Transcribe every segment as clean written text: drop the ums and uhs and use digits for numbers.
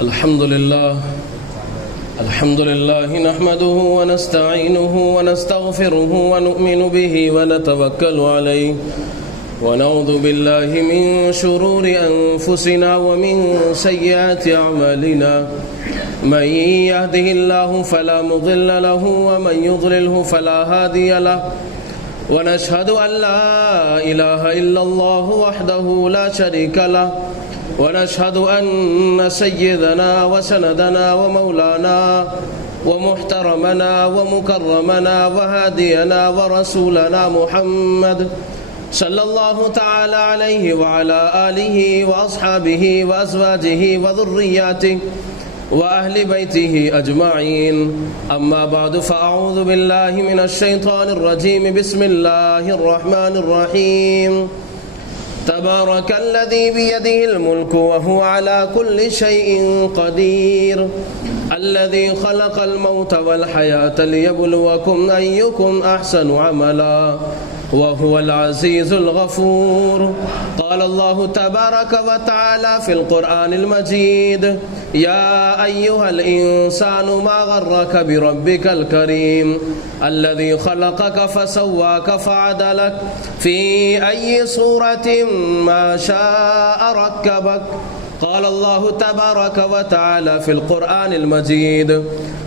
الحمد لله نحمده ونستعينه ونستغفره ونؤمن به ونتوكل عليه ونعوذ بالله من شرور أنفسنا ومن سيئات أعمالنا من يهده الله فلا مضل له ومن يضلله فلا هادي له ونشهد أن لا إله إلا الله وحده لا شريك له ونشهد أن سيدنا وسندنا ومولانا ومحترمنا ومكرمنا وهادينا ورسولنا محمد صلى الله تعالى عليه وعلى آله وأصحابه وأزواجه وذرياته وأهل بيته أجمعين. أما بعد فأعوذ بالله من الشيطان الرجيم. بسم الله الرحمن الرحيم. تبارك الذي بيده الملك وهو على كل شيء قدير الذي خلق الموت والحياة ليبلوكم أيكم أحسن عملا وهو العزيز الغفور. قال الله تبارك وتعالى في القرآن المجيد: يا أيها الإنسان ما غرك بربك الكريم الذي خلقك فسواك فعدلك في أي صورة ما شاء ركبك. قال الله تبارك وتعالى في القرآن المجيد: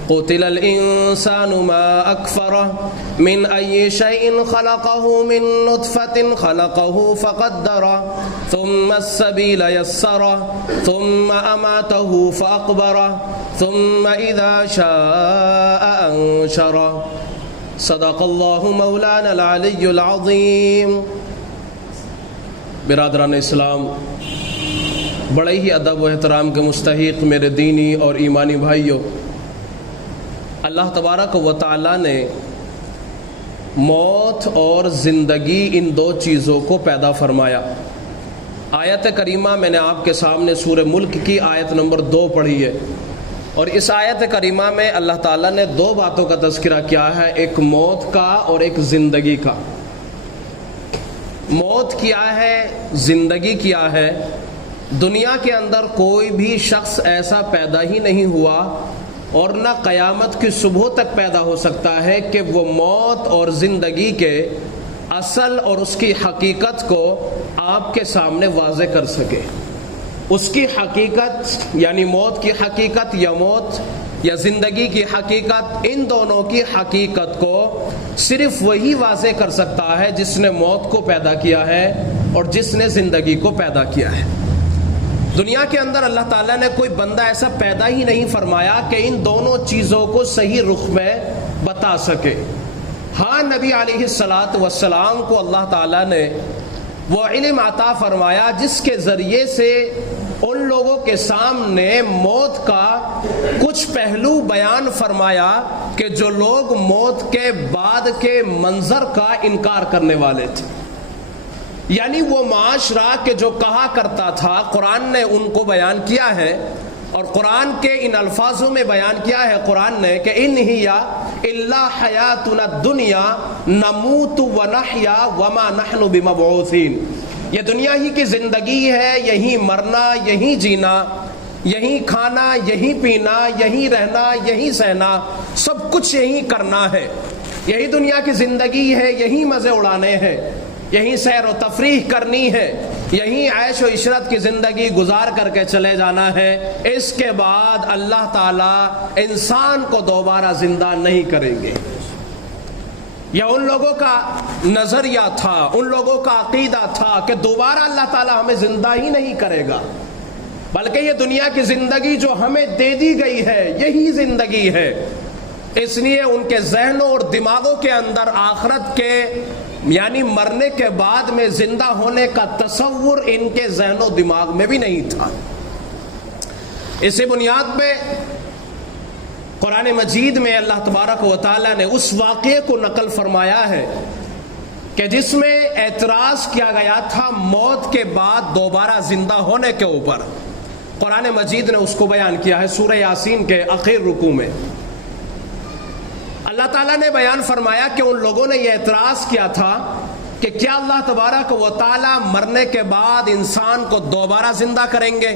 قتل الإنسان ما أكفره من أي شيء خلقه من نطفة خلقه فقدره ثم السبيل يسره ثم أماته فأقبره ثم إذا شاء أنشره. صدق الله مولانا العلي العظيم. برادران اسلام، بڑے ہی ادب و احترام کے مستحق میرے دینی اور ایمانی بھائیوں، اللہ تبارک و تعالیٰ نے موت اور زندگی ان دو چیزوں کو پیدا فرمایا. آیت کریمہ میں نے آپ کے سامنے سورہ ملک کی آیت نمبر 2 پڑھی ہے، اور اس آیت کریمہ میں اللہ تعالیٰ نے دو باتوں کا تذکرہ کیا ہے، ایک موت کا اور ایک زندگی کا. موت کیا ہے، زندگی کیا ہے؟ دنیا کے اندر کوئی بھی شخص ایسا پیدا ہی نہیں ہوا اور نہ قیامت کی صبح تک پیدا ہو سکتا ہے کہ وہ موت اور زندگی کے اصل اور اس کی حقیقت کو آپ کے سامنے واضح کر سکے. اس کی حقیقت یعنی موت کی حقیقت یا موت یا زندگی کی حقیقت، ان دونوں کی حقیقت کو صرف وہی واضح کر سکتا ہے جس نے موت کو پیدا کیا ہے اور جس نے زندگی کو پیدا کیا ہے. دنیا کے اندر اللہ تعالیٰ نے کوئی بندہ ایسا پیدا ہی نہیں فرمایا کہ ان دونوں چیزوں کو صحیح رخ میں بتا سکے. ہاں، نبی علیہ السلام کو اللہ تعالیٰ نے وہ علم عطا فرمایا جس کے ذریعے سے ان لوگوں کے سامنے موت کا کچھ پہلو بیان فرمایا کہ جو لوگ موت کے بعد کے منظر کا انکار کرنے والے تھے. یعنی وہ معاشرہ کہ جو کہا کرتا تھا، قرآن نے ان کو بیان کیا ہے، اور قرآن کے ان الفاظوں میں بیان کیا ہے قرآن نے کہ ان ہی الا حیاتنا الدنیا نموت ونحیا وما نحن بمبعوثین. یہ دنیا ہی کی زندگی ہے، یہی مرنا، یہی جینا، یہی کھانا، یہی پینا، یہی رہنا، یہی سہنا، سب کچھ یہی کرنا ہے. یہی دنیا کی زندگی ہے، یہی مزے اڑانے ہیں، یہی سیر و تفریح کرنی ہے، یہی عیش و عشرت کی زندگی گزار کر کے چلے جانا ہے. اس کے بعد اللہ تعالیٰ انسان کو دوبارہ زندہ نہیں کریں گے. یہ ان لوگوں کا نظریہ تھا، ان لوگوں کا عقیدہ تھا کہ دوبارہ اللہ تعالیٰ ہمیں زندہ ہی نہیں کرے گا، بلکہ یہ دنیا کی زندگی جو ہمیں دے دی گئی ہے یہی زندگی ہے. اس لیے ان کے ذہنوں اور دماغوں کے اندر آخرت کے یعنی مرنے کے بعد میں زندہ ہونے کا تصور ان کے ذہن و دماغ میں بھی نہیں تھا. اسی بنیاد پہ قرآن مجید میں اللہ تبارک و تعالیٰ نے اس واقعے کو نقل فرمایا ہے کہ جس میں اعتراض کیا گیا تھا موت کے بعد دوبارہ زندہ ہونے کے اوپر. قرآن مجید نے اس کو بیان کیا ہے سورہ یاسین کے آخر رکوع میں. اللہ تعالیٰ نے بیان فرمایا کہ ان لوگوں نے یہ اعتراض کیا تھا کہ کیا اللہ تبارک و تعالیٰ مرنے کے بعد انسان کو دوبارہ زندہ کریں گے؟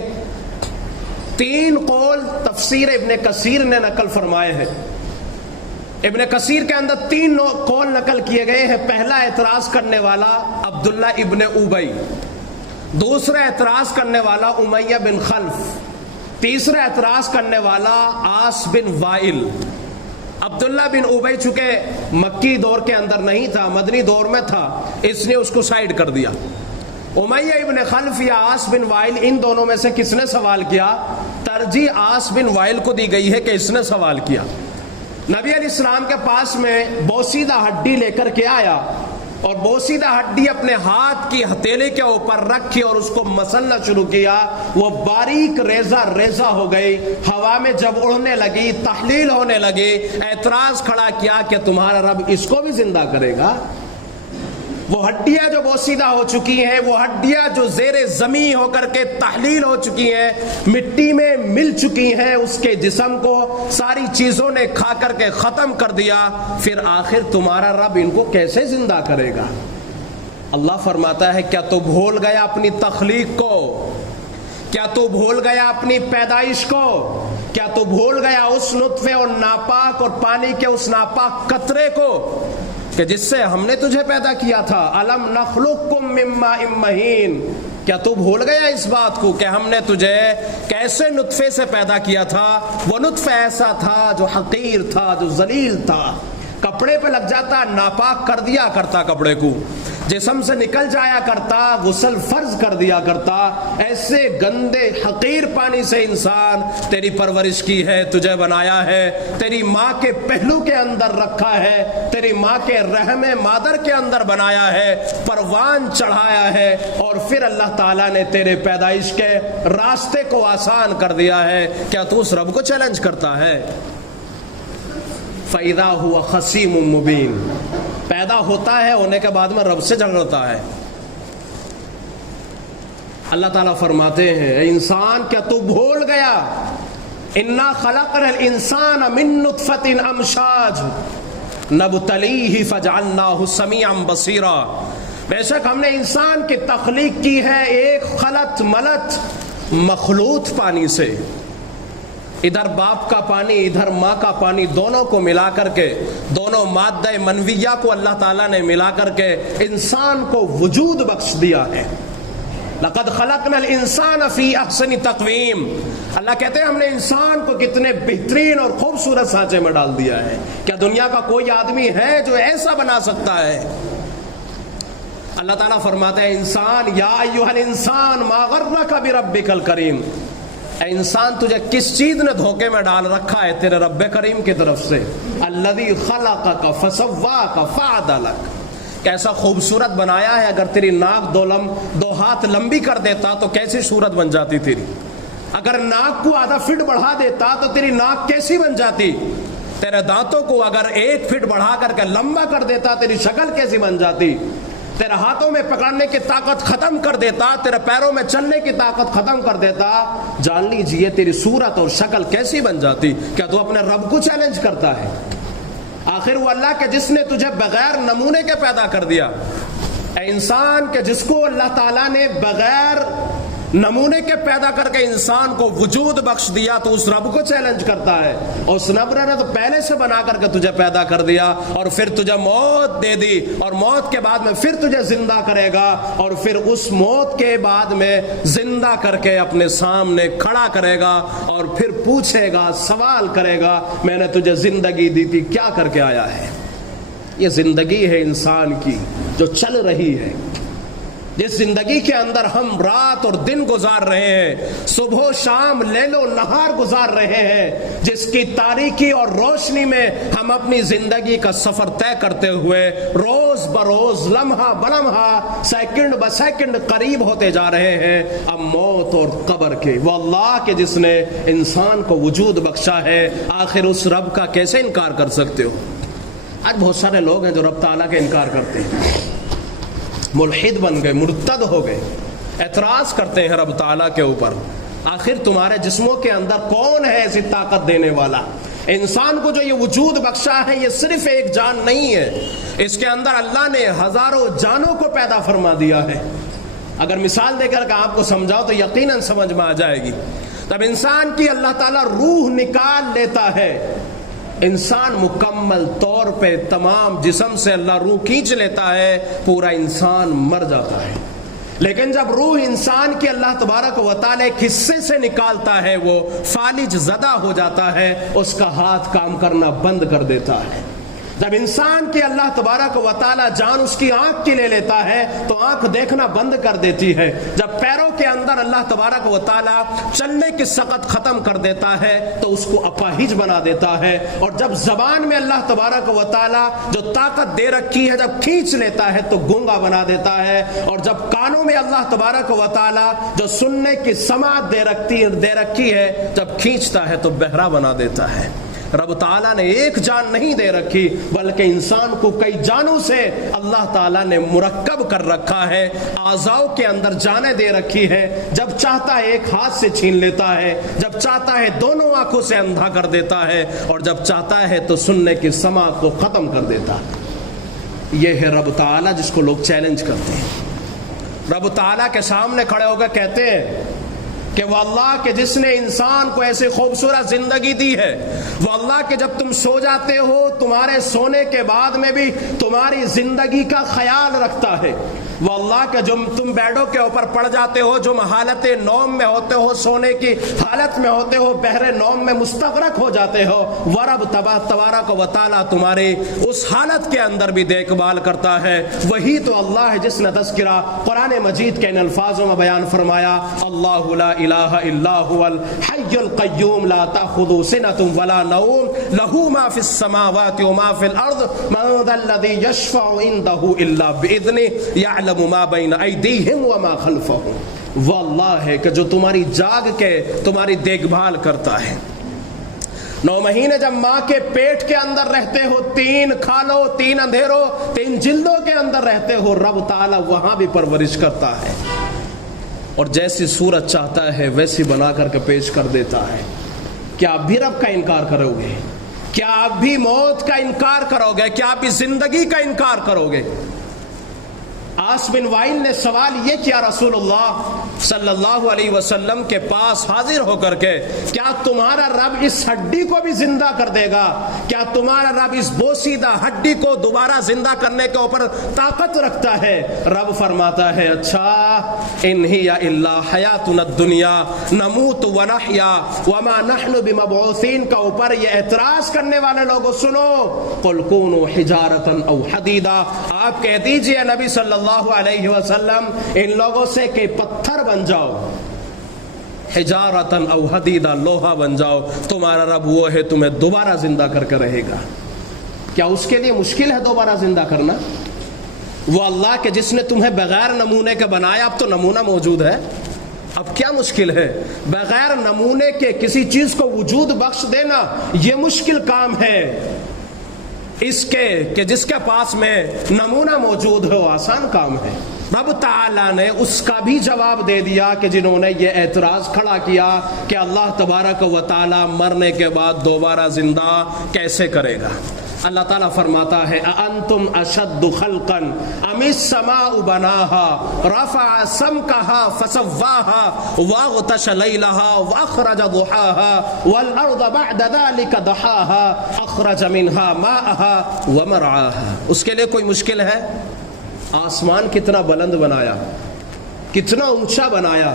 3 قول تفسیر ابن کثیر نے نقل فرمائے ہیں. ابن کثیر کے اندر 3 قول نقل کیے گئے ہیں. پہلا اعتراض کرنے والا عبداللہ ابن ابی، دوسرا اعتراض کرنے والا امیہ بن خلف، تیسرا اعتراض کرنے والا عاص بن وائل. عبداللہ بن ابی چونکہ مکی دور کے اندر نہیں تھا، مدنی دور میں تھا، اس نے اس کو سائیڈ کر دیا. امیہ ابن خلف یا عاص بن وائل، ان دونوں میں سے کس نے سوال کیا؟ ترجیح عاص بن وائل کو دی گئی ہے کہ اس نے سوال کیا. نبی علیہ السلام کے پاس میں بوسیدہ ہڈی لے کر کے آیا اور بوسیدہ ہڈی اپنے ہاتھ کی ہتھیلی کے اوپر رکھی اور اس کو مسلنا شروع کیا. وہ باریک ریزہ ریزہ ہو گئی، ہوا میں جب اڑنے لگی، تحلیل ہونے لگی. اعتراض کھڑا کیا کہ تمہارا رب اس کو بھی زندہ کرے گا؟ وہ ہڈیاں جو بوسیدہ ہو چکی ہیں، وہ ہڈیاں جو زیر زمین ہو کر کے تحلیل ہو چکی ہیں، مٹی میں مل چکی ہیں، اس کے جسم کو ساری چیزوں نے کھا کر کے ختم کر دیا، پھر آخر تمہارا رب ان کو کیسے زندہ کرے گا؟ اللہ فرماتا ہے کیا تو بھول گیا اپنی تخلیق کو؟ کیا تو بھول گیا اپنی پیدائش کو؟ کیا تو بھول گیا اس نطفے اور ناپاک اور پانی کے اس ناپاک قطرے کو کہ جس سے ہم نے تجھے پیدا کیا تھا؟ الم نخلقکم من ماء مہین. کیا تو بھول گیا اس بات کو کہ ہم نے تجھے کیسے نطفے سے پیدا کیا تھا؟ وہ نطفہ ایسا تھا جو حقیر تھا، جو ذلیل تھا، کپڑے پہ لگ جاتا ناپاک کر دیا کرتا، کپڑے کو جسم سے نکل جایا کرتا، غسل فرض کر دیا کرتا. ایسے گندے حقیر پانی سے انسان تیری پرورش کی ہے، تجھے بنایا ہے، تیری ماں کے پہلو کے اندر رکھا ہے، تیری ماں کے رحم مادر کے اندر بنایا ہے، پروان چڑھایا ہے، اور پھر اللہ تعالیٰ نے تیرے پیدائش کے راستے کو آسان کر دیا ہے. کیا تو اس رب کو چیلنج کرتا ہے؟ فَإِذَا هُوَ خَصِيمٌ مُبِينٌ. پیدا ہوتا ہے، ہونے کے بعد میں رب سے جھگڑتا ہے. اللہ تعالیٰ فرماتے ہیں اے انسان کیا تو بھول گیا؟ اِنَّا خَلَقْنَا الْإِنسَانَ مِن نُطْفَةٍ أَمْشَاجٍ نَبْتَلِيهِ فَجَعَلْنَاهُ سَمِيعًا بَصِيرًا. بے شک ہم نے انسان کی تخلیق کی ہے ایک خلط ملط مخلوط پانی سے. ادھر باپ کا پانی، ادھر ماں کا پانی، دونوں کو ملا کر کے، دونوں مادہ منویہ کو اللہ تعالیٰ نے ملا کر کے انسان کو وجود بخش دیا ہے. لقد خلقنا الانسان فی احسن تقویم. اللہ کہتے ہیں ہم نے انسان کو کتنے بہترین اور خوبصورت سانچے میں ڈال دیا ہے. کیا دنیا کا کوئی آدمی ہے جو ایسا بنا سکتا ہے؟ اللہ تعالیٰ فرماتے ہیں انسان یا ایھا الانسان ما غرک بربک الکریم. اے انسان تجھے کس چیز نے دھوکے میں ڈال رکھا ہے؟ تیرے رب کریم کی طرف سے. الذی خلقک فسواک فعدلک. کیسا خوبصورت بنایا ہے. اگر تیری ناک 2 ہاتھ لمبی کر دیتا تو کیسی صورت بن جاتی تیری. اگر ناک کو آدھا فٹ بڑھا دیتا تو تیری ناک کیسی بن جاتی. تیرے دانتوں کو اگر 1 فٹ بڑھا کر کے لمبا کر دیتا تیری شکل کیسی بن جاتی. تیرے ہاتھوں میں پکڑنے کی طاقت ختم کر دیتا، تیرے پیروں میں چلنے کی طاقت ختم کر دیتا، جان لیجئے تیری صورت اور شکل کیسی بن جاتی. کیا تو اپنے رب کو چیلنج کرتا ہے؟ آخر وہ اللہ کہ جس نے تجھے بغیر نمونے کے پیدا کر دیا. اے انسان کہ جس کو اللہ تعالیٰ نے بغیر نمونے کے پیدا کر کے انسان کو وجود بخش دیا، تو اس رب کو چیلنج کرتا ہے. اور اس رب نے تو پہلے سے بنا کر کے تجھے پیدا کر دیا اور پھر تجھے موت دے دی، اور موت کے بعد میں پھر تجھے زندہ کرے گا، اور پھر اس موت کے بعد میں زندہ کر کے اپنے سامنے کھڑا کرے گا اور پھر پوچھے گا، سوال کرے گا میں نے تجھے زندگی دی تھی کیا کر کے آیا ہے. یہ زندگی ہے انسان کی جو چل رہی ہے، جس زندگی کے اندر ہم رات اور دن گزار رہے ہیں، صبح و شام لیل و نہار گزار رہے ہیں، جس کی تاریکی اور روشنی میں ہم اپنی زندگی کا سفر طے کرتے ہوئے روز بروز، لمحہ بلمحہ، سیکنڈ بہ سیکنڈ قریب ہوتے جا رہے ہیں اب موت اور قبر کے. وہ اللہ کے جس نے انسان کو وجود بخشا ہے، آخر اس رب کا کیسے انکار کر سکتے ہو؟ آج بہت سارے لوگ ہیں جو رب تعالیٰ کا انکار کرتے ہیں، ملحد بن گئے، مرتد ہو گئے، اعتراض کرتے ہیں رب تعالیٰ کے اوپر. آخر تمہارے جسموں کے اندر کون ہے ایسی طاقت دینے والا؟ انسان کو جو یہ وجود بخشا ہے یہ صرف ایک جان نہیں ہے، اس کے اندر اللہ نے ہزاروں جانوں کو پیدا فرما دیا ہے. اگر مثال دے کر آپ کو سمجھاؤ تو یقیناً سمجھ میں آ جائے گی. جب انسان کی اللہ تعالیٰ روح نکال لیتا ہے، انسان مکمل طور پہ تمام جسم سے اللہ روح کھینچ لیتا ہے، پورا انسان مر جاتا ہے۔ لیکن جب روح انسان کی اللہ تبارک و تعالی ایک حصے سے نکالتا ہے، وہ فالج زدہ ہو جاتا ہے، اس کا ہاتھ کام کرنا بند کر دیتا ہے۔ جب انسان کی اللہ تبارک و تعالی جان اس کی آنکھ کی لے لیتا ہے تو آنکھ دیکھنا بند کر دیتی ہے۔ جب پیروں کے اندر اللہ تبارک و تعالی چلنے کی سقط ختم کر دیتا ہے تو اس کو اپاہج بنا دیتا ہے۔ اور جب زبان میں اللہ تبارک و تعالی جو طاقت دے رکھی ہے جب کھینچ لیتا ہے تو گونگا بنا دیتا ہے۔ اور جب کانوں میں اللہ تبارک و تعالی جو سننے کی سماعت دے رکھی ہے جب کھینچتا ہے تو بہرا بنا دیتا ہے۔ رب تعالیٰ نے ایک جان نہیں دے رکھی بلکہ انسان کو کئی جانوں سے اللہ تعالیٰ نے مرکب کر رکھا ہے، اعضاؤں کے اندر جانیں دے رکھی ہے۔ جب چاہتا ہے ایک ہاتھ سے چھین لیتا ہے، جب چاہتا ہے دونوں آنکھوں سے اندھا کر دیتا ہے، اور جب چاہتا ہے تو سننے کی سماعت کو ختم کر دیتا ہے۔ یہ ہے رب تعالیٰ جس کو لوگ چیلنج کرتے ہیں۔ رب تعالیٰ کے سامنے کھڑے ہو کر کہتے ہیں کہ وہ اللہ کہ جس نے انسان کو ایسی خوبصورت زندگی دی ہے، وہ اللہ کہ جب تم سو جاتے ہو تمہارے سونے کے بعد میں بھی تمہاری زندگی کا خیال رکھتا ہے، وہ اللہ کہ جو تم بیڈوں کے اوپر پڑ جاتے ہو، جو حالت نوم میں ہوتے ہو، سونے کی حالت میں ہوتے ہو، بحر نوم میں مستغرق ہو جاتے ہو، وہ رب تبارک و تعالیٰ تمہاری اس حالت کے اندر بھی دیکھ بھال کرتا ہے۔ وہی تو اللہ ہے جس نے تذکرہ قرآن مجید کے ان الفاظوں میں بیان فرمایا، اللہ لا الہ الا هو الحی القیوم لا تأخذه سنة ولا نوم له ما في السماوات وما في الارض من ذا الذي يشفع عنده الا باذنه يعلم ما بين ایدیہم وما خلفهم۔ وہ اللہ ہے کہ جو تمہاری جاگ کے تمہاری دیکھ بھال کرتا ہے۔ 9 مہینے جب ماں کے پیٹ کے اندر رہتے ہو، 3 کھالوں 3 اندھیروں 3 جلدوں کے اندر رہتے ہو، رب تعالی وہاں بھی پرورش کرتا ہے، اور جیسی صورت چاہتا ہے ویسی بنا کر کے پیش کر دیتا ہے۔ کیا آپ بھی رب کا انکار کرو گے؟ کیا آپ بھی موت کا انکار کرو گے؟ کیا آپ بھی زندگی کا انکار کرو گے؟ آس بن وائل نے سوال یہ کیا رسول اللہ صلی اللہ علیہ وسلم کے پاس حاضر ہو کر کے، کیا تمہارا رب اس ہڈی کو بھی زندہ کر دے گا؟ کیا تمہارا رب اس بوسیدہ ہڈی کو دوبارہ زندہ کرنے کے اوپر طاقت رکھتا ہے؟ رب فرماتا ہے اچھا، ان ہی الا حیاتنا الدنیا نموت ونحیا وما نحن بمبعوثین کا اوپر یہ اعتراض کرنے والے لوگوں سنو، قل کونوا حجارتا او حدیدا، آپ کہہ دیجئے نبی صلی اللہ علیہ وسلم ان لوگوں سے کہ پتھر بن جاؤ، حجارتن او حدیدہ، لوہا بن جاؤ، تمہارا رب وہ ہے تمہیں دوبارہ زندہ کر کے رہے گا۔ کیا اس کے لیے مشکل ہے دوبارہ زندہ کرنا؟ وہ اللہ کہ جس نے تمہیں بغیر نمونے کے بنایا، اب تو نمونہ موجود ہے، اب کیا مشکل ہے؟ بغیر نمونے کے کسی چیز کو وجود بخش دینا یہ مشکل کام ہے، اس کے کہ جس کے پاس میں نمونہ موجود ہے وہ آسان کام ہے۔ رب تعالیٰ نے اس کا بھی جواب دے دیا کہ جنہوں نے یہ اعتراض کھڑا کیا کہ اللہ تبارک و تعالیٰ مرنے کے بعد دوبارہ زندہ کیسے کرے گا۔ اللہ تعالیٰ فرماتا ہے اَأَنْتُمْ أَشَدُّ خَلْقًا أَمِ السَّمَاءُ بَنَاهَا رَفَعَ سَمْكَهَا فَسَوَّاهَا وَأَغْطَشَ لَيْلَهَا وَأَخْرَجَ ضُحَاهَا وَالْأَرْضَ بَعْدَ ذَلِكَ دَحَاهَا أَخْرَجَ مِنْهَا مَاءَهَا وَمَرْعَاهَا۔ اس کے لیے کوئی مشکل ہے؟ آسمان کتنا بلند بنایا، کتنا اونچا بنایا،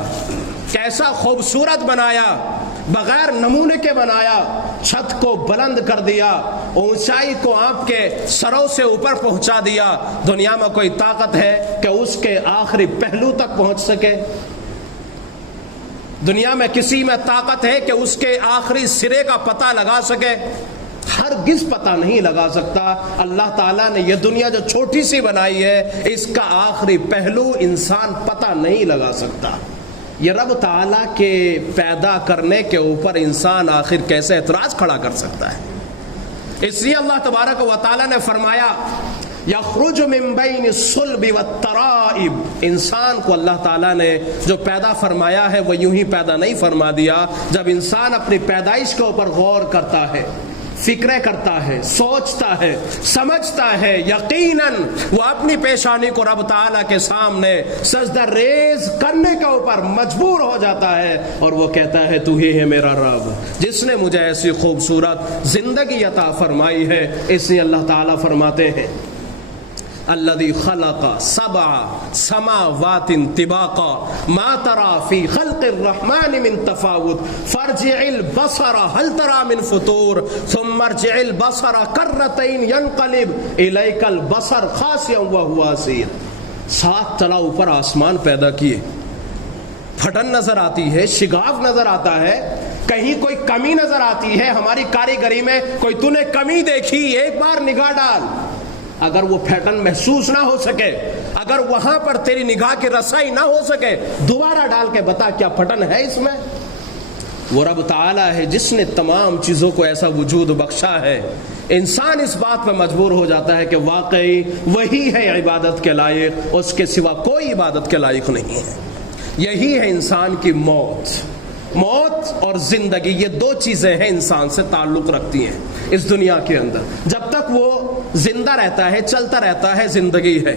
کیسا خوبصورت بنایا، بغیر نمونے کے بنایا، چھت کو بلند کر دیا، اونچائی کو آپ کے سروں سے اوپر پہنچا دیا۔ دنیا میں کوئی طاقت ہے کہ اس کے آخری پہلو تک پہنچ سکے؟ دنیا میں کسی میں طاقت ہے کہ اس کے آخری سرے کا پتہ لگا سکے؟ ہرگز پتہ نہیں لگا سکتا۔ اللہ تعالیٰ نے یہ دنیا جو چھوٹی سی بنائی ہے اس کا آخری پہلو انسان پتہ نہیں لگا سکتا۔ یہ رب تعالیٰ کے پیدا کرنے کے اوپر انسان آخر کیسے اعتراض کھڑا کر سکتا ہے؟ اس لیے اللہ تبارک و تعالیٰ نے فرمایا یخرج من بین الصلب والترائب، انسان کو اللہ تعالیٰ نے جو پیدا فرمایا ہے وہ یوں ہی پیدا نہیں فرما دیا۔ جب انسان اپنی پیدائش کے اوپر غور کرتا ہے، فکر کرتا ہے، سوچتا ہے، سمجھتا ہے، یقیناً وہ اپنی پیشانی کو رب تعالیٰ کے سامنے سجدہ ریز کرنے کے اوپر مجبور ہو جاتا ہے اور وہ کہتا ہے تو ہی ہے میرا رب جس نے مجھے ایسی خوبصورت زندگی عطا فرمائی ہے۔ اس لیے اللہ تعالیٰ فرماتے ہیں الذی خلق سبع سماوات طباقا ما ترى في خلق الرحمن من تفاوت فارجع البصر هل ترى من فطور ثم ارجع البصر کرتین ينقلب الیک البصر خاسئا وهو حسیر۔ 7 تلا اوپر آسمان پیدا کیے، پھٹن نظر آتی ہے، شگاف نظر آتا ہے، کہیں کوئی کمی نظر آتی ہے ہماری کاریگری میں، کوئی تو نے کمی دیکھی ایک بار نگاہ ڈال، اگر وہ پیٹرن محسوس نہ ہو سکے، اگر وہاں پر تیری نگاہ کی رسائی نہ ہو سکے، دوبارہ ڈال کے بتا کیا پیٹرن ہے اس میں۔ وہ رب تعالیٰ ہے جس نے تمام چیزوں کو ایسا وجود بخشا ہے، انسان اس بات پہ مجبور ہو جاتا ہے کہ واقعی وہی ہے عبادت کے لائق، اس کے سوا کوئی عبادت کے لائق نہیں ہے۔ یہی ہے انسان کی موت اور زندگی، یہ 2 چیزیں ہیں انسان سے تعلق رکھتی ہیں اس دنیا کے اندر۔ جب تک وہ زندہ رہتا ہے، چلتا رہتا ہے، زندگی ہے۔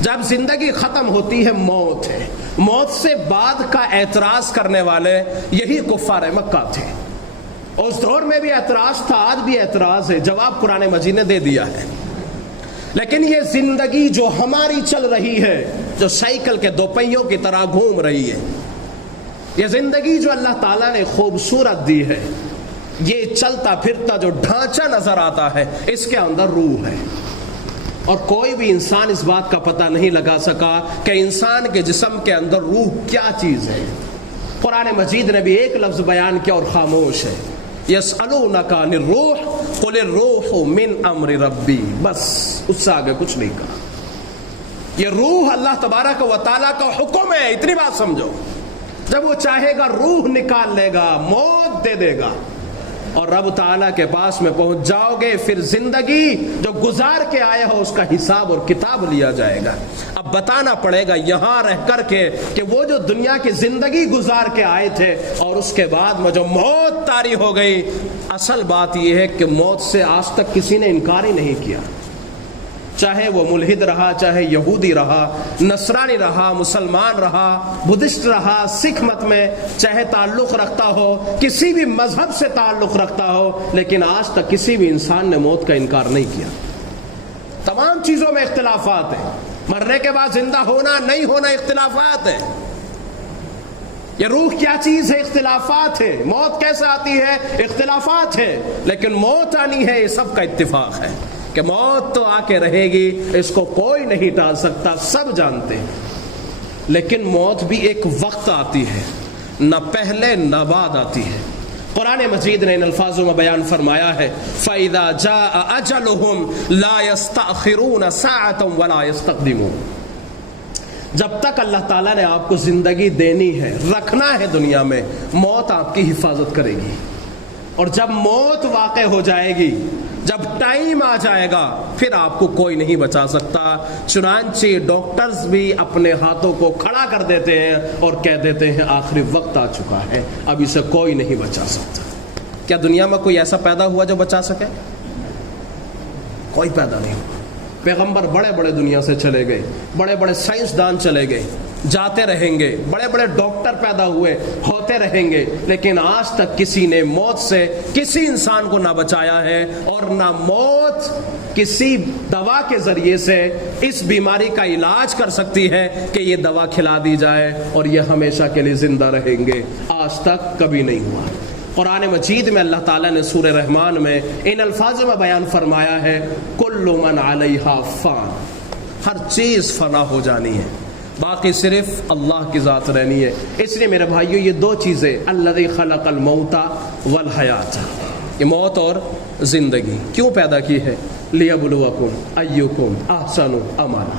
جب زندگی ختم ہوتی ہے، موت ہے۔ موت سے بعد کا اعتراض کرنے والے یہی کفار مکہ تھے۔ اس دور میں بھی اعتراض تھا، آج بھی اعتراض ہے، جواب قرآن مجید نے دے دیا ہے۔ لیکن یہ زندگی جو ہماری چل رہی ہے، جو سائیکل کے 2 پہیوں کی طرح گھوم رہی ہے، یہ زندگی جو اللہ تعالیٰ نے خوبصورت دی ہے، یہ چلتا پھرتا جو ڈھانچہ نظر آتا ہے، اس کے اندر روح ہے، اور کوئی بھی انسان اس بات کا پتہ نہیں لگا سکا کہ انسان کے جسم کے اندر روح کیا چیز ہے۔ قرآن مجید نے بھی ایک لفظ بیان کیا اور خاموش ہے، یسألونک عن الروح قل الروح من امر ربی، بس اس سے آگے کچھ نہیں کہا۔ یہ روح اللہ تبارک و تعالیٰ کا حکم ہے، اتنی بات سمجھو۔ جب وہ چاہے گا روح نکال لے گا، موت دے دے گا، اور رب تعالیٰ کے پاس میں پہنچ جاؤ گے، پھر زندگی جو گزار کے آیا ہو اس کا حساب اور کتاب لیا جائے گا۔ اب بتانا پڑے گا یہاں رہ کر کے کہ وہ جو دنیا کی زندگی گزار کے آئے تھے اور اس کے بعد میں جو موت طاری ہو گئی، اصل بات یہ ہے کہ موت سے آج تک کسی نے انکار ہی نہیں کیا، چاہے وہ ملحد رہا، چاہے یہودی رہا، نصرانی رہا، مسلمان رہا، بدھسٹ رہا، سکھ مت میں چاہے تعلق رکھتا ہو، کسی بھی مذہب سے تعلق رکھتا ہو، لیکن آج تک کسی بھی انسان نے موت کا انکار نہیں کیا۔ تمام چیزوں میں اختلافات ہیں، مرنے کے بعد زندہ ہونا نہیں ہونا اختلافات ہیں، یہ روح کیا چیز ہے اختلافات ہے، موت کیسے آتی ہے اختلافات ہے، لیکن موت آنی ہے یہ سب کا اتفاق ہے کہ موت تو آ کے رہے گی، اس کو کوئی نہیں ٹال سکتا، سب جانتے ہیں۔ لیکن موت بھی ایک وقت آتی ہے، نہ پہلے نہ بعد آتی ہے۔ قرآن مجید نے ان الفاظوں میں بیان فرمایا ہے فَإِذَا جَاءَ أَجَلُهُمْ لَا يَسْتَأْخِرُونَ سَاعَةً وَلَا يَسْتَقْدِمُونَ۔ جب تک اللہ تعالیٰ نے آپ کو زندگی دینی ہے، رکھنا ہے دنیا میں، موت آپ کی حفاظت کرے گی، اور جب موت واقع ہو جائے گی، جب ٹائم آ جائے گا، پھر آپ کو کوئی نہیں بچا سکتا۔ چنانچہ ڈاکٹرز بھی اپنے ہاتھوں کو کھڑا کر دیتے ہیں اور کہہ دیتے ہیں آخری وقت آ چکا ہے، اب اسے کوئی نہیں بچا سکتا۔ کیا دنیا میں کوئی ایسا پیدا ہوا جو بچا سکے؟ کوئی پیدا نہیں ہوا۔ پیغمبر بڑے بڑے دنیا سے چلے گئے، بڑے بڑے سائنسدان چلے گئے، جاتے رہیں گے، بڑے بڑے ڈاکٹر پیدا ہوئے، ہوتے رہیں گے، لیکن آج تک کسی نے موت سے کسی انسان کو نہ بچایا ہے، اور نہ موت کسی دوا کے ذریعے سے اس بیماری کا علاج کر سکتی ہے کہ یہ دوا کھلا دی جائے اور یہ ہمیشہ کے لیے زندہ رہیں گے، آج تک کبھی نہیں ہوا۔ قرآن مجید میں اللہ تعالیٰ نے سورہ رحمان میں ان الفاظوں میں بیان فرمایا ہے کل من علیہا فان، ہر چیز فنا ہو جانی ہے، باقی صرف اللہ کی ذات رہنی ہے۔ اس لیے میرے بھائیو یہ 2 چیزیں الذی خلق الموت والحیات، یہ موت اور زندگی کیوں پیدا کی ہے؟ لیبلوکم ایکم احسن عملا،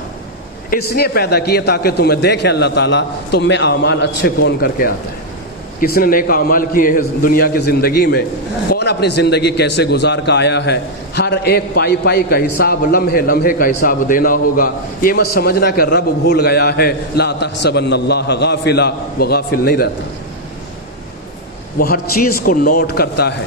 اس لیے پیدا کی ہے تاکہ تمہیں دیکھے اللہ تعالیٰ تم میں اعمال اچھے کون کر کے آتا ہے، کس نے نیک اعمال کیے ہیں دنیا کی زندگی میں، کون اپنی زندگی کیسے گزار کا آیا ہے۔ ہر ایک پائی پائی کا حساب، لمحے لمحے کا حساب دینا ہوگا۔ یہ مت سمجھنا کہ رب بھول گیا ہے، لا تحسبن اللہ غافلا، وہ غافل نہیں رہتا، وہ ہر چیز کو نوٹ کرتا ہے،